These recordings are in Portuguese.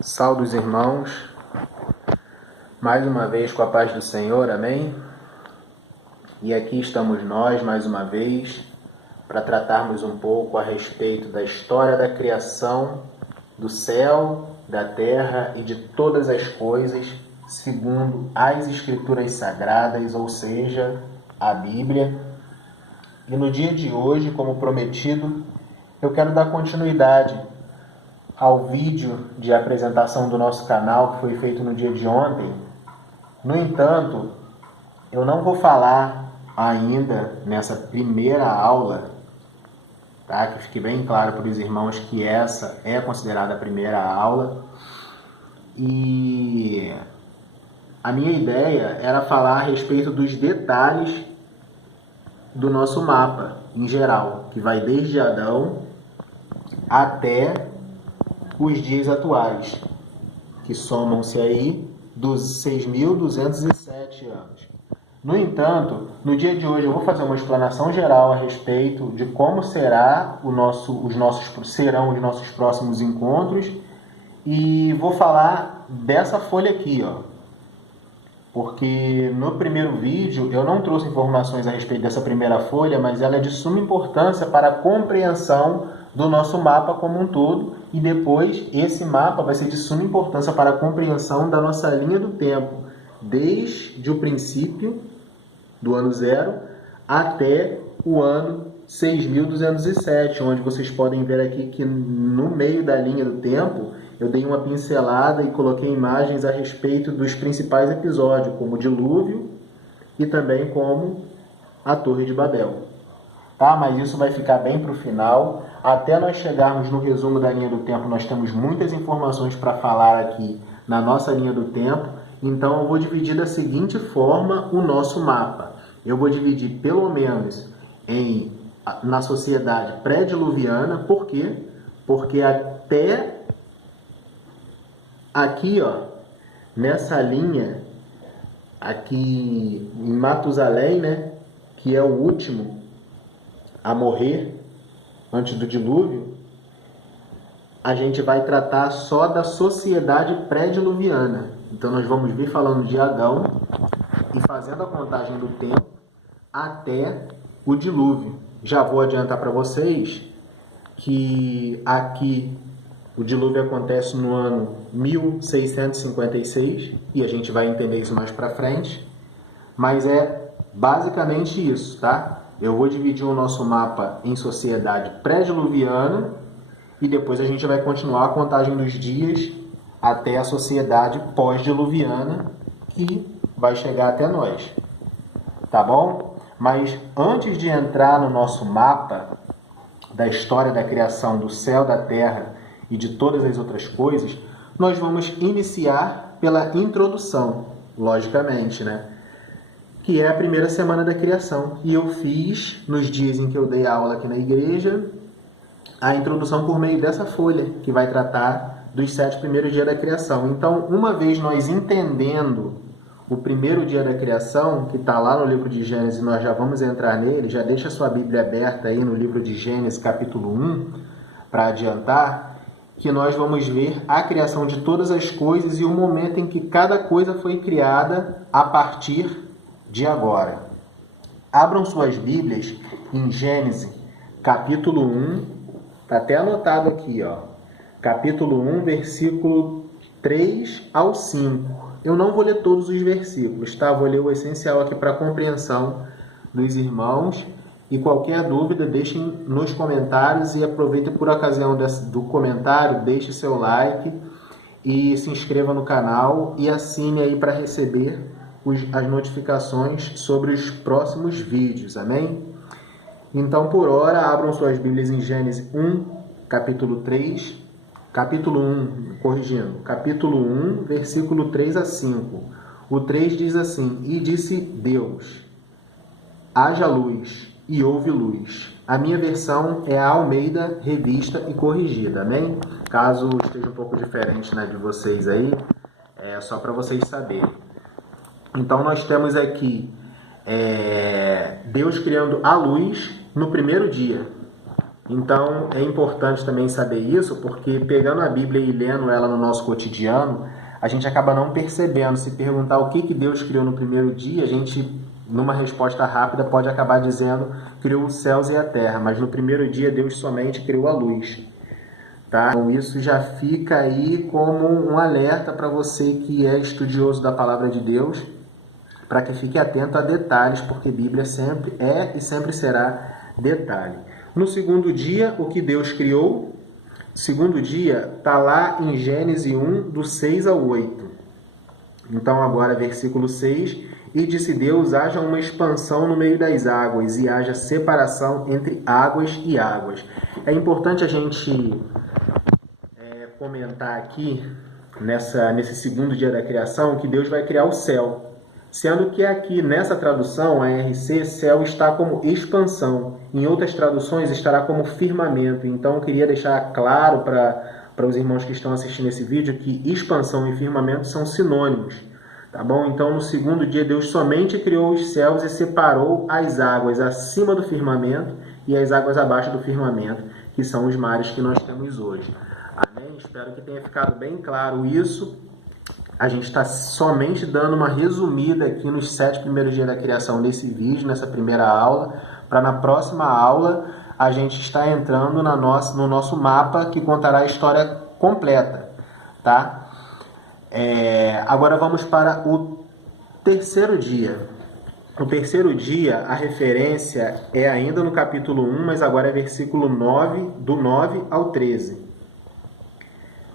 Saudos irmãos, mais uma vez com a paz do Senhor, amém? E aqui estamos nós mais uma vez para tratarmos um pouco a respeito da história da criação do céu, da terra e de todas as coisas segundo as Escrituras Sagradas, ou seja, a Bíblia. E no dia de hoje, como prometido, eu quero dar continuidade ao vídeo de apresentação do nosso canal que foi feito no dia de ontem. No entanto, eu não vou falar ainda nessa primeira aula, tá? Que fique bem claro para os irmãos que essa é considerada a primeira aula. E a minha ideia era falar a respeito dos detalhes do nosso mapa em geral, que vai desde Adão até os dias atuais, que somam-se aí dos 6.207 anos. No entanto, no dia de hoje eu vou fazer uma explanação geral a respeito de como serão os nossos próximos encontros e vou falar dessa folha aqui, ó. Porque no primeiro vídeo eu não trouxe informações a respeito dessa primeira folha, mas ela é de suma importância para a compreensão do nosso mapa como um todo, e depois esse mapa vai ser de suma importância para a compreensão da nossa linha do tempo, desde o princípio do ano zero até o ano 6.207, onde vocês podem ver aqui que no meio da linha do tempo eu dei uma pincelada e coloquei imagens a respeito dos principais episódios, como o dilúvio e também como a Torre de Babel. Tá? Mas isso vai ficar bem para o final. Até nós chegarmos no resumo da linha do tempo, nós temos muitas informações para falar aqui na nossa linha do tempo. Então eu vou dividir da seguinte forma o nosso mapa. Eu vou dividir pelo menos na sociedade pré-diluviana. Por quê? Porque até aqui, ó, nessa linha, aqui em Matusalém, né, que é o último a morrer antes do dilúvio, a gente vai tratar só da sociedade pré-diluviana. Então nós vamos vir falando de Adão e fazendo a contagem do tempo até o dilúvio. Já vou adiantar para vocês que aqui o dilúvio acontece no ano 1656 e a gente vai entender isso mais para frente, mas é basicamente isso, tá? Eu vou dividir o nosso mapa em sociedade pré-diluviana e depois a gente vai continuar a contagem dos dias até a sociedade pós-diluviana, que vai chegar até nós, tá bom? Mas antes de entrar no nosso mapa da história da criação do céu, da terra e de todas as outras coisas, nós vamos iniciar pela introdução, logicamente, né? Que é a primeira semana da criação. E eu fiz, nos dias em que eu dei aula aqui na igreja, a introdução por meio dessa folha, que vai tratar dos 7 primeiros dias da criação. Então, uma vez nós entendendo o primeiro dia da criação, que está lá no livro de Gênesis, nós já vamos entrar nele, já deixa a sua Bíblia aberta aí no livro de Gênesis, capítulo 1, para adiantar, que nós vamos ver a criação de todas as coisas e o momento em que cada coisa foi criada a partir de agora. Abram suas Bíblias em Gênesis, capítulo 1, está até anotado aqui, ó. Capítulo 1, versículo 3 ao 5. Eu não vou ler todos os versículos, tá? Vou ler o essencial aqui para a compreensão dos irmãos. E qualquer dúvida, deixem nos comentários e aproveitem por ocasião do comentário, deixe seu like e se inscreva no canal e assine aí para receber as notificações sobre os próximos vídeos, amém? Então, por hora, abram suas Bíblias em Gênesis 1, capítulo 1, versículo 3 a 5. O 3 diz assim: E disse Deus, haja luz, e houve luz. A minha versão é a Almeida Revista e Corrigida, amém? Caso esteja um pouco diferente, né, de vocês aí, é só para vocês saberem. Então nós temos aqui Deus criando a luz no primeiro dia. Então, é importante também saber isso, porque pegando a Bíblia e lendo ela no nosso cotidiano, a gente acaba não percebendo. Se perguntar o que Deus criou no primeiro dia, a gente, numa resposta rápida, pode acabar dizendo criou os céus e a terra, mas no primeiro dia Deus somente criou a luz. Tá? Então, isso já fica aí como um alerta para você que é estudioso da palavra de Deus, para que fique atento a detalhes, porque Bíblia sempre é e sempre será detalhe. No segundo dia, o que Deus criou? Segundo dia está lá em Gênesis 1, do 6 ao 8. Então agora versículo 6. E disse Deus, haja uma expansão no meio das águas, e haja separação entre águas e águas. É importante a gente comentar aqui, nesse segundo dia da criação, que Deus vai criar o céu. Sendo que aqui, nessa tradução, a RC, céu está como expansão. Em outras traduções, estará como firmamento. Então, eu queria deixar claro para os irmãos que estão assistindo esse vídeo que expansão e firmamento são sinônimos. Tá bom? Então, no segundo dia, Deus somente criou os céus e separou as águas acima do firmamento e as águas abaixo do firmamento, que são os mares que nós temos hoje. Amém? Espero que tenha ficado bem claro isso. A gente está somente dando uma resumida aqui nos 7 primeiros dias da criação desse vídeo, nessa primeira aula, para na próxima aula a gente estar entrando no nosso mapa que contará a história completa. Tá? Agora vamos para o terceiro dia. O terceiro dia, a referência é ainda no capítulo 1, mas agora é versículo 9, do 9 ao 13.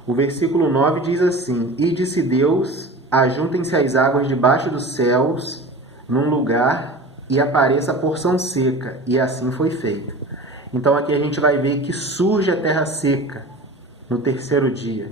O versículo 9 diz assim: E disse Deus, ajuntem-se as águas debaixo dos céus num lugar e apareça a porção seca. E assim foi feito. Então aqui a gente vai ver que surge a terra seca no terceiro dia.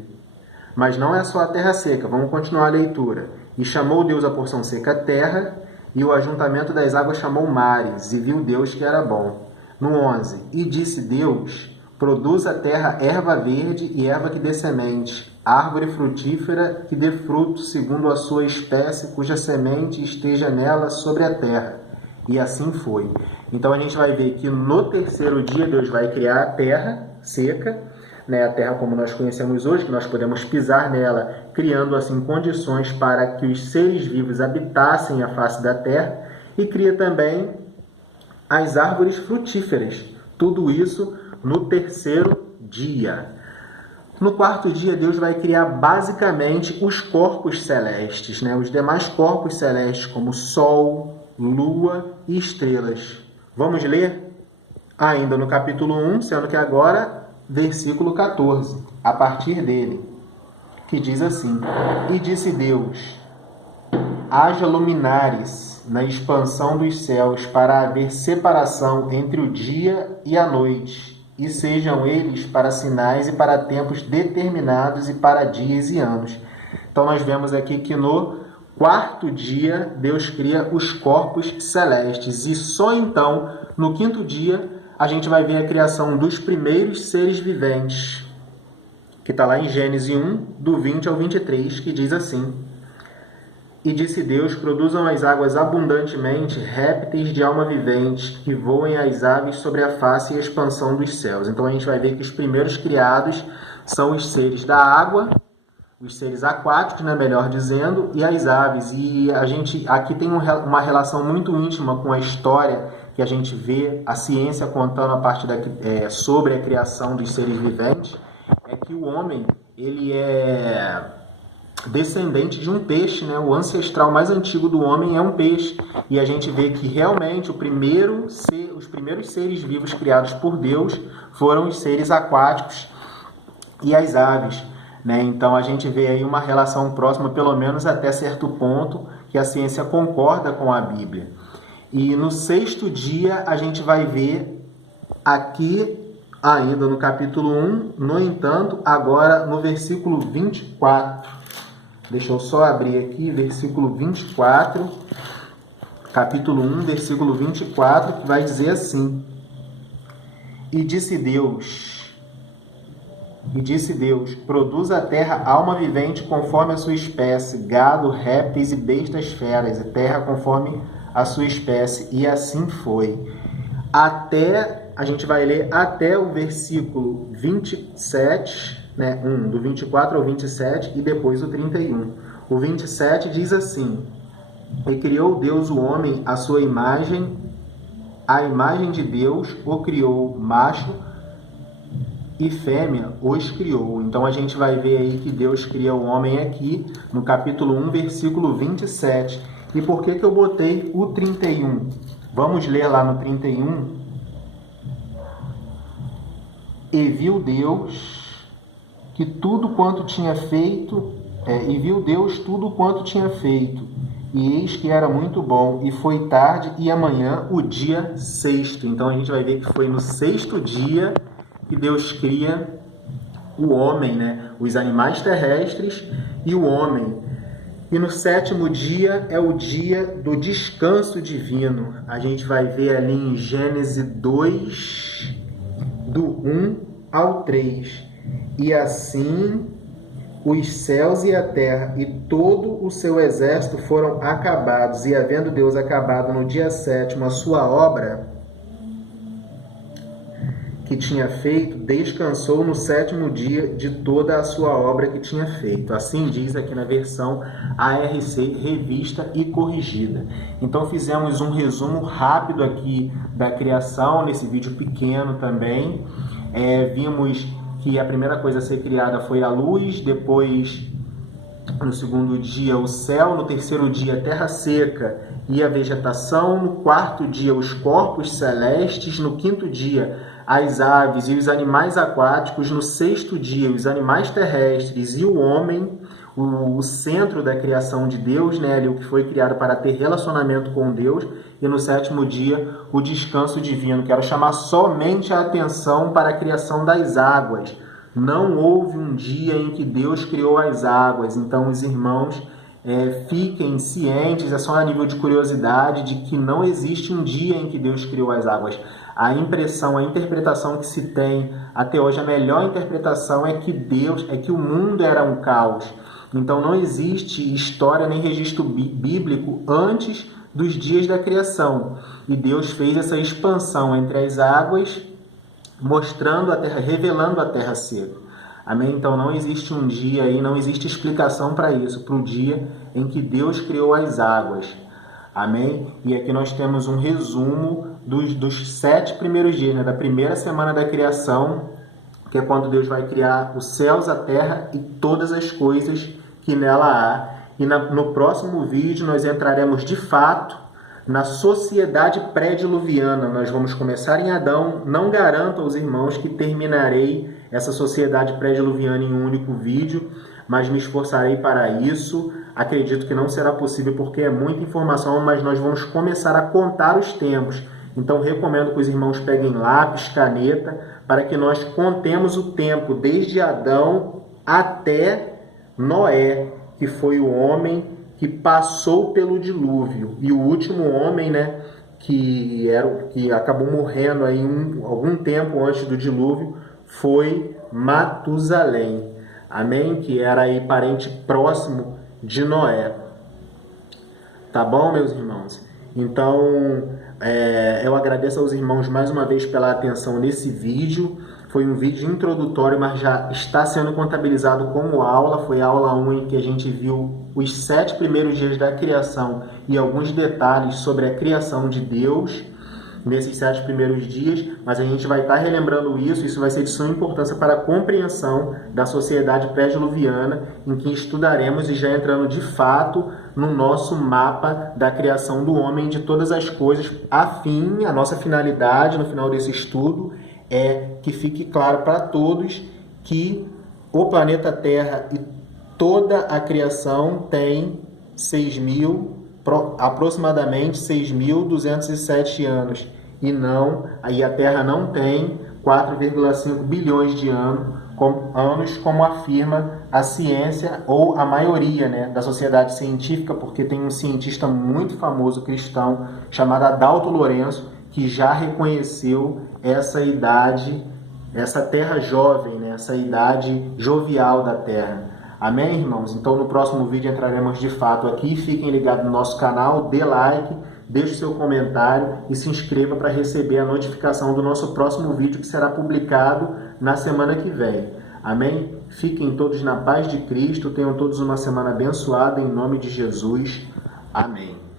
Mas não é só a terra seca, vamos continuar a leitura. E chamou Deus a porção seca terra, e o ajuntamento das águas chamou mares, e viu Deus que era bom. No 11, e disse Deus, produz a terra erva verde e erva que dê semente, árvore frutífera que dê fruto segundo a sua espécie, cuja semente esteja nela sobre a terra. E assim foi. Então a gente vai ver que no terceiro dia Deus vai criar a terra seca, né? A terra como nós conhecemos hoje, que nós podemos pisar nela, criando assim condições para que os seres vivos habitassem a face da terra, e cria também as árvores frutíferas. Tudo isso no terceiro dia. No quarto dia, Deus vai criar basicamente os corpos celestes, né? Os demais corpos celestes, como Sol, Lua e estrelas. Vamos ler ainda no capítulo 1, sendo que agora, versículo 14, a partir dele, que diz assim: E disse Deus, haja luminares na expansão dos céus, para haver separação entre o dia e a noite, e sejam eles para sinais e para tempos determinados e para dias e anos. Então nós vemos aqui que no quarto dia Deus cria os corpos celestes, e só então, no quinto dia, a gente vai ver a criação dos primeiros seres viventes, que está lá em Gênesis 1, do 20 ao 23, que diz assim: E disse Deus, produzam as águas abundantemente répteis de alma vivente, que voem as aves sobre a face e a expansão dos céus. Então a gente vai ver que os primeiros criados são os seres da água, os seres aquáticos, né, melhor dizendo, e as aves. E a gente aqui tem uma relação muito íntima com a história que a gente vê, a ciência contando a parte sobre a criação dos seres viventes, é que o homem, ele é descendente de um peixe, né? O ancestral mais antigo do homem é um peixe. E a gente vê que realmente os primeiros seres vivos criados por Deus foram os seres aquáticos e as aves, né? Então a gente vê aí uma relação próxima, pelo menos até certo ponto, que a ciência concorda com a Bíblia. E no sexto dia a gente vai ver aqui, ainda no capítulo 1, no entanto, agora no versículo 24. Deixa eu só abrir aqui, versículo 24, capítulo 1, versículo 24, que vai dizer assim: E disse Deus, produz a terra alma vivente conforme a sua espécie, gado, répteis e bestas feras, e terra conforme a sua espécie. E assim foi. Até a gente vai ler até o versículo 27, né, do 24 ao 27 e depois o 31. O 27 diz assim: E criou Deus o homem à sua imagem, a imagem de Deus o criou, macho e fêmea os criou. Então a gente vai ver aí que Deus cria o homem aqui no capítulo 1, versículo 27. E por que eu botei o 31? Vamos ler lá no 31. E viu Deus que tudo quanto tinha feito, e viu Deus tudo quanto tinha feito, e eis que era muito bom, e foi tarde e amanhã o dia sexto. Então a gente vai ver que foi no sexto dia que Deus cria o homem, né? Os animais terrestres e o homem. E no sétimo dia é o dia do descanso divino. A gente vai ver ali em Gênesis 2, do 1 ao 3. E assim os céus e a terra e todo o seu exército foram acabados. E havendo Deus acabado no dia sétimo a sua obra que tinha feito, descansou no sétimo dia de toda a sua obra que tinha feito. Assim diz aqui na versão ARC, revista e corrigida. Então fizemos um resumo rápido aqui da criação, nesse vídeo pequeno também. Vimos que a primeira coisa a ser criada foi a luz, depois no segundo dia o céu, no terceiro dia a terra seca e a vegetação, no quarto dia os corpos celestes, no quinto dia as aves e os animais aquáticos, no sexto dia os animais terrestres e o homem, o centro da criação de Deus, né, ali, o que foi criado para ter relacionamento com Deus, e no sétimo dia o descanso divino. Quero chamar somente a atenção para a criação das águas. Não houve um dia em que Deus criou as águas, então os irmãos fiquem cientes, é só a nível de curiosidade, de que não existe um dia em que Deus criou as águas. A impressão, a interpretação que se tem até hoje, a melhor interpretação é que o mundo era um caos. Então não existe história nem registro bíblico antes dos dias da criação. E Deus fez essa expansão entre as águas, mostrando a terra, revelando a terra seca. Amém? Então não existe um dia aí, não existe explicação para isso, para o dia em que Deus criou as águas. Amém? E aqui nós temos um resumo dos 7 primeiros dias, né? Da primeira semana da criação, que é quando Deus vai criar os céus, a terra e todas as coisas que nela há. E no próximo vídeo nós entraremos de fato na sociedade pré-diluviana. Nós vamos começar em Adão. Não garanto aos irmãos que terminarei essa sociedade pré-diluviana em um único vídeo, mas me esforçarei para isso. Acredito que não será possível porque é muita informação, mas nós vamos começar a contar os tempos. Então recomendo que os irmãos peguem lápis, caneta, para que nós contemos o tempo desde Adão até Noé, que foi o homem que passou pelo dilúvio. E o último homem, né, que acabou morrendo aí algum tempo antes do dilúvio, foi Matusalém. Amém? Que era aí parente próximo de Noé. Tá bom, meus irmãos? Então, eu agradeço aos irmãos mais uma vez pela atenção nesse vídeo. Foi um vídeo introdutório, mas já está sendo contabilizado como aula. Foi a aula 1 em que a gente viu os 7 primeiros dias da criação e alguns detalhes sobre a criação de Deus nesses 7 primeiros dias, mas a gente vai estar relembrando isso vai ser de suma importância para a compreensão da sociedade pré-diluviana, em que estudaremos e já entrando de fato no nosso mapa da criação do homem de todas as coisas, a nossa finalidade no final desse estudo é que fique claro para todos que o planeta Terra e toda a criação tem aproximadamente 6.207 anos, e a Terra não tem 4,5 bilhões de anos, como afirma a ciência, ou a maioria, né, da sociedade científica, porque tem um cientista muito famoso cristão chamado Adalto Lourenço, que já reconheceu essa idade, essa Terra jovem, né, essa idade jovial da Terra. Amém, irmãos? Então, no próximo vídeo entraremos de fato aqui. Fiquem ligados no nosso canal, dê like, deixe o seu comentário e se inscreva para receber a notificação do nosso próximo vídeo que será publicado na semana que vem. Amém? Fiquem todos na paz de Cristo, tenham todos uma semana abençoada em nome de Jesus. Amém.